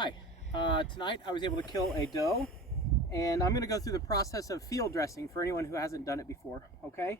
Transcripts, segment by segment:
Hi, tonight I was able to kill a doe, and I'm going to go through the process of field dressing for anyone who hasn't done it before, okay?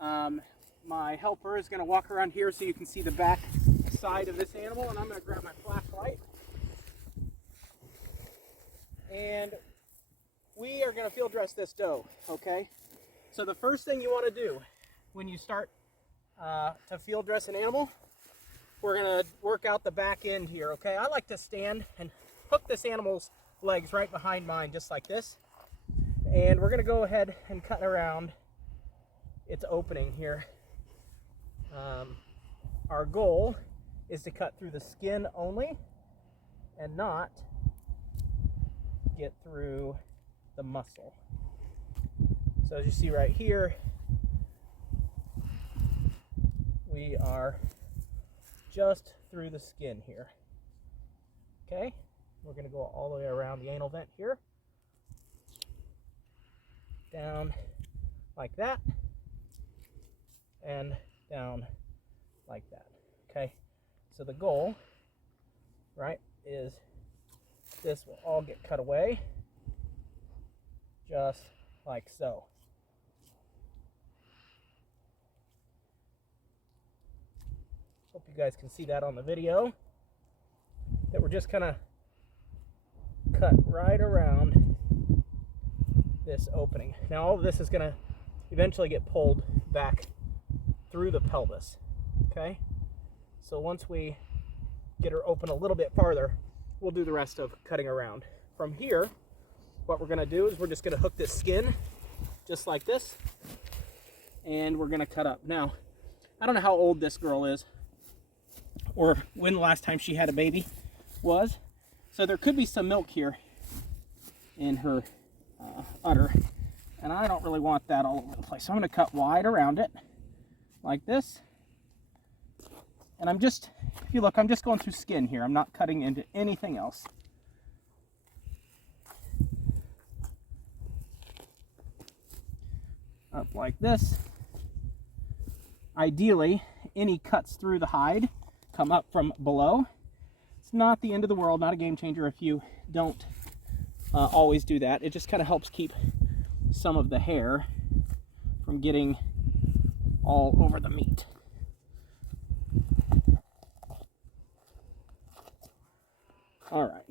My helper is going to walk around here so you can see the back side of this animal, and I'm going to grab my flashlight. And we are going to field dress this doe, okay? So the first thing you want to do when you start to field dress an animal, we're going to work out the back end here, okay? I like to stand and hook this animal's legs right behind mine, just like this. And we're going to go ahead and cut around its opening here. Our goal is to cut through the skin only and not get through the muscle. So as you see right here, we are just through the skin here. Okay, we're going to go all the way around the anal vent here, down like that, and down like that. Okay, so the goal, right, is this will all get cut away just like so. Hope you guys can see that on the video, that we're just kind of cut right around this opening. Now all of this is going to eventually get pulled back through the pelvis, okay? So once we get her open a little bit farther, we'll do the rest of cutting around. From here, what we're going to do is we're just going to hook this skin just like this, and we're going to cut up. Now, I don't know how old this girl is, or when the last time she had a baby was. So there could be some milk here in her udder, and I don't really want that all over the place. So I'm going to cut wide around it like this. And I'm just, if you look, I'm just going through skin here. I'm not cutting into anything else. Up like this. Ideally, any cuts through the hide come up from below. It's not the end of the world, not a game changer if you don't always do that. It just kind of helps keep some of the hair from getting all over the meat. All right.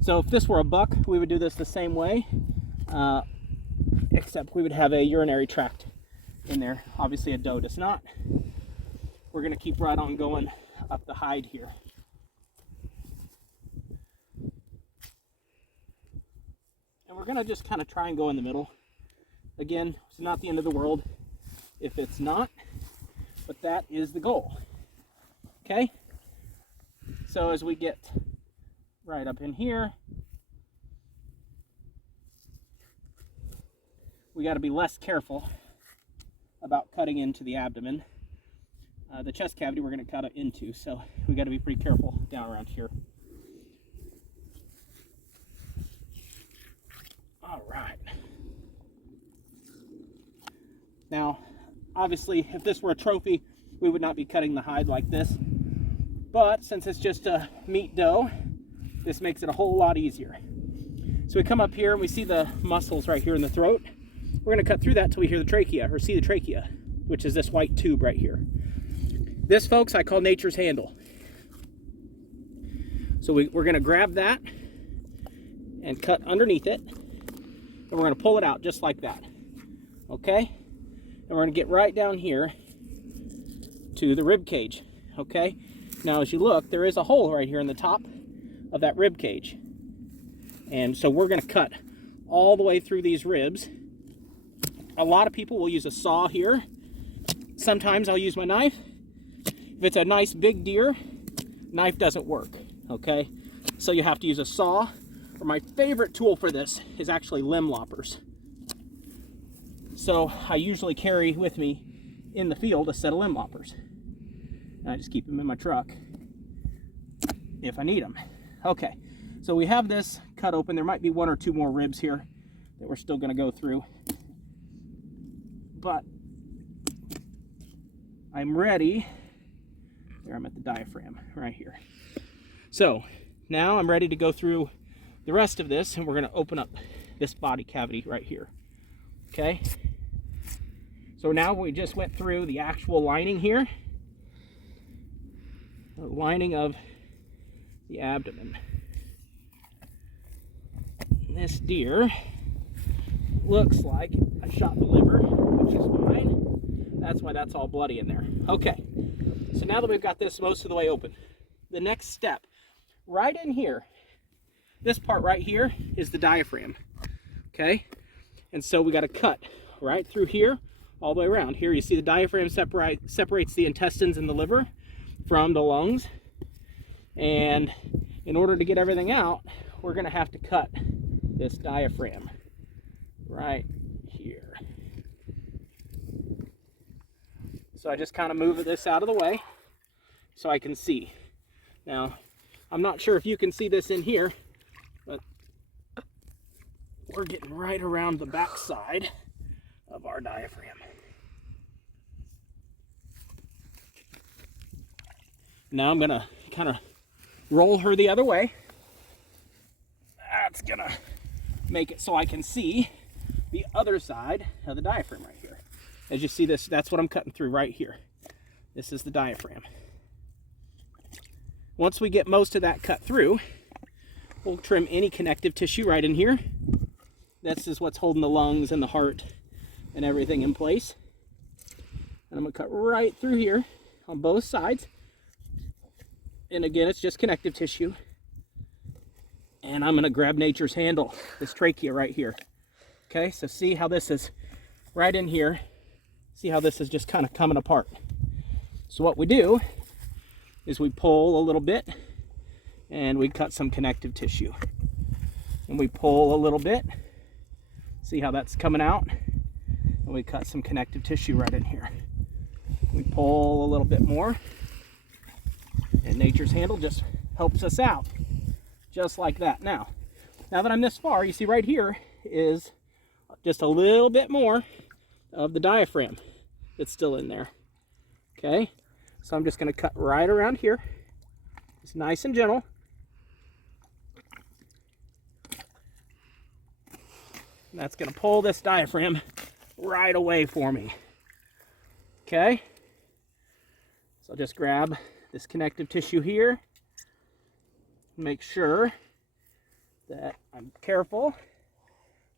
So if this were a buck, we would do this the same way, except we would have a urinary tract in there. Obviously a doe does not. We're going to keep right on going up the hide here. And we're going to just kind of try and go in the middle. Again, it's not the end of the world if it's not, but that is the goal. Okay? So as we get right up in here, we got to be less careful about cutting into the abdomen. The chest cavity we're going to cut it into, so we got to be pretty careful down around here. All right. Now, obviously, if this were a trophy, we would not be cutting the hide like this. But since it's just a meat doe, this makes it a whole lot easier. So we come up here and we see the muscles right here in the throat. We're going to cut through that till we hear the trachea, or see the trachea, which is this white tube right here. This, folks, I call nature's handle. So we're going to grab that and cut underneath it, and we're going to pull it out just like that. Okay? And we're going to get right down here to the rib cage. Okay? Now as you look, there is a hole right here in the top of that rib cage. And so we're going to cut all the way through these ribs. A lot of people will use a saw here. Sometimes I'll use my knife. If it's a nice big deer, knife doesn't work, okay? So you have to use a saw, or my favorite tool for this is actually limb loppers. So I usually carry with me in the field a set of limb loppers. And I just keep them in my truck if I need them. Okay, so we have this cut open. There might be one or two more ribs here that we're still gonna go through. But I'm ready. There, I'm at the diaphragm right here. So now I'm ready to go through the rest of this, and we're going to open up this body cavity right here. Okay, so now we just went through the actual lining here, the lining of the abdomen. This deer looks like I shot the liver, which is fine. That's why that's all bloody in there. Okay, so now that we've got this most of the way open, the next step, right in here, this part right here is the diaphragm. Okay, and so we got to cut right through here all the way around. Here you see the diaphragm separates the intestines and the liver from the lungs, and in order to get everything out, we're going to have to cut this diaphragm right here. So I just kind of move this out of the way so I can see. Now, I'm not sure if you can see this in here, but we're getting right around the back side of our diaphragm. Now I'm gonna kind of roll her the other way. That's gonna make it so I can see the other side of the diaphragm right here. As you see this, that's what I'm cutting through right here. This is the diaphragm. Once we get most of that cut through, we'll trim any connective tissue right in here. This is what's holding the lungs and the heart and everything in place. And I'm gonna cut right through here on both sides. And again, it's just connective tissue. And I'm gonna grab nature's handle, this trachea right here. Okay, so see how this is right in here. See how this is just kind of coming apart. So what we do is we pull a little bit and we cut some connective tissue. And we pull a little bit. See how that's coming out? And we cut some connective tissue right in here. We pull a little bit more. And nature's handle just helps us out. Just like that. Now that I'm this far, you see right here is just a little bit more of the diaphragm that's still in there. Okay, so I'm just going to cut right around here. It's nice and gentle. And that's going to pull this diaphragm right away for me. Okay, so I'll just grab this connective tissue here. Make sure that I'm careful.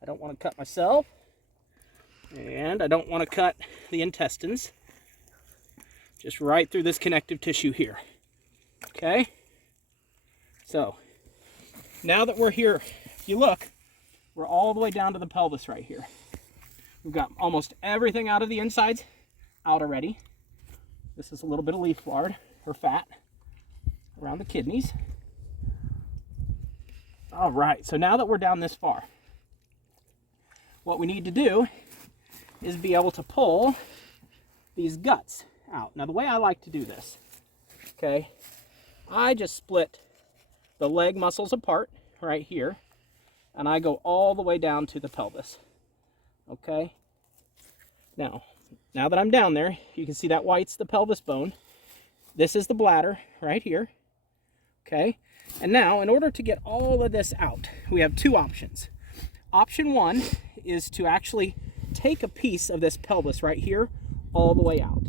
I don't want to cut myself. And I don't want to cut the intestines. Just right through this connective tissue here. Okay? So, now that we're here, if you look, we're all the way down to the pelvis right here. We've got almost everything out of the insides out already. This is a little bit of leaf lard or fat around the kidneys. All right, so now that we're down this far, what we need to do is be able to pull these guts out. Now, the way I like to do this, okay, I just split the leg muscles apart right here, and I go all the way down to the pelvis, okay? Now that I'm down there, you can see that white's the pelvis bone. This is the bladder right here, okay? And now, in order to get all of this out, we have two options. Option one is to actually take a piece of this pelvis right here all the way out.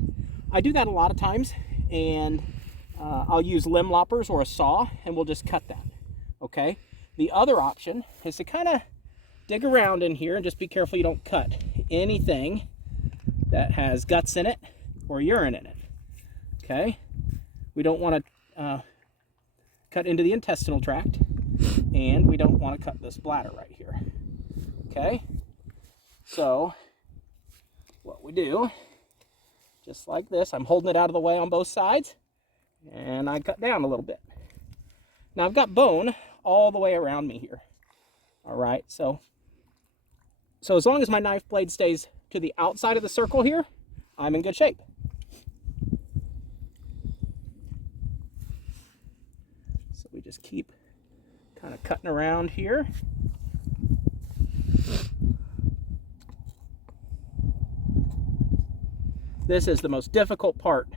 I do that a lot of times, and I'll use limb loppers or a saw, and we'll just cut that, okay? The other option is to kind of dig around in here and just be careful you don't cut anything that has guts in it or urine in it, okay? We don't want to cut into the intestinal tract, and we don't want to cut this bladder right here, okay? So what we do, just like this, I'm holding it out of the way on both sides, and I cut down a little bit. Now I've got bone all the way around me here. All right, so as long as my knife blade stays to the outside of the circle here, I'm in good shape. So we just keep kind of cutting around here. This is the most difficult part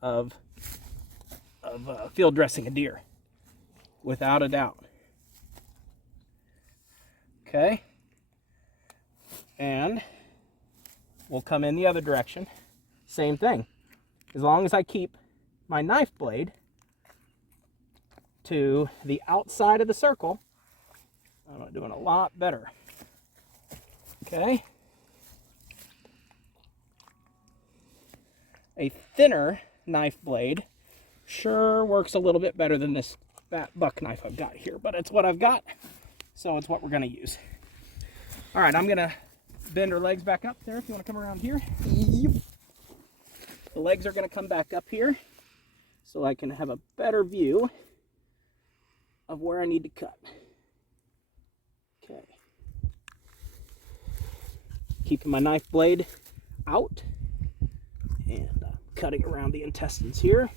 of field dressing a deer. without a doubt. Okay, and we'll come in the other direction. Same thing. As long as I keep my knife blade to the outside of the circle, I'm doing a lot better. Okay. A thinner knife blade sure works a little bit better than this fat buck knife I've got here, but it's what I've got, so it's what we're going to use. All right, I'm going to bend her legs back up there if you want to come around here. Yep. The legs are going to come back up here so I can have a better view of where I need to cut. Okay. Keeping my knife blade out and cutting around the intestines here.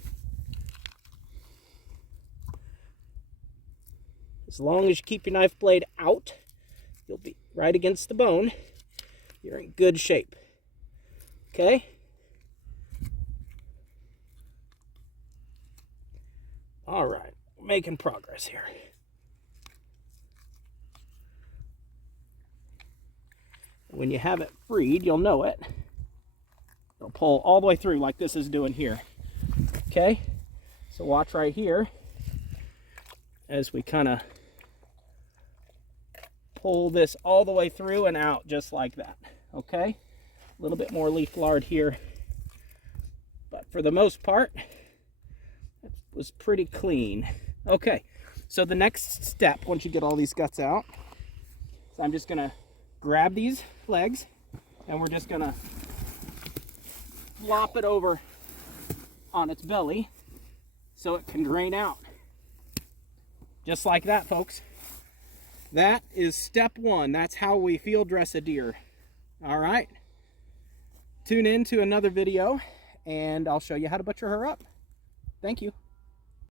As long as you keep your knife blade out, you'll be right against the bone. You're in good shape. Okay? All right, we're making progress here. When you have it freed, you'll know it. It'll pull all the way through like this is doing here. Okay? So watch right here as we kind of pull this all the way through and out just like that. Okay? A little bit more leaf lard here. But for the most part, it was pretty clean. Okay, so the next step, once you get all these guts out, is I'm just going to grab these legs and we're just going to flop it over on its belly so it can drain out. Just like that, folks. That is step one. That's how we field dress a deer. All right. Tune in to another video and I'll show you how to butcher her up. Thank you.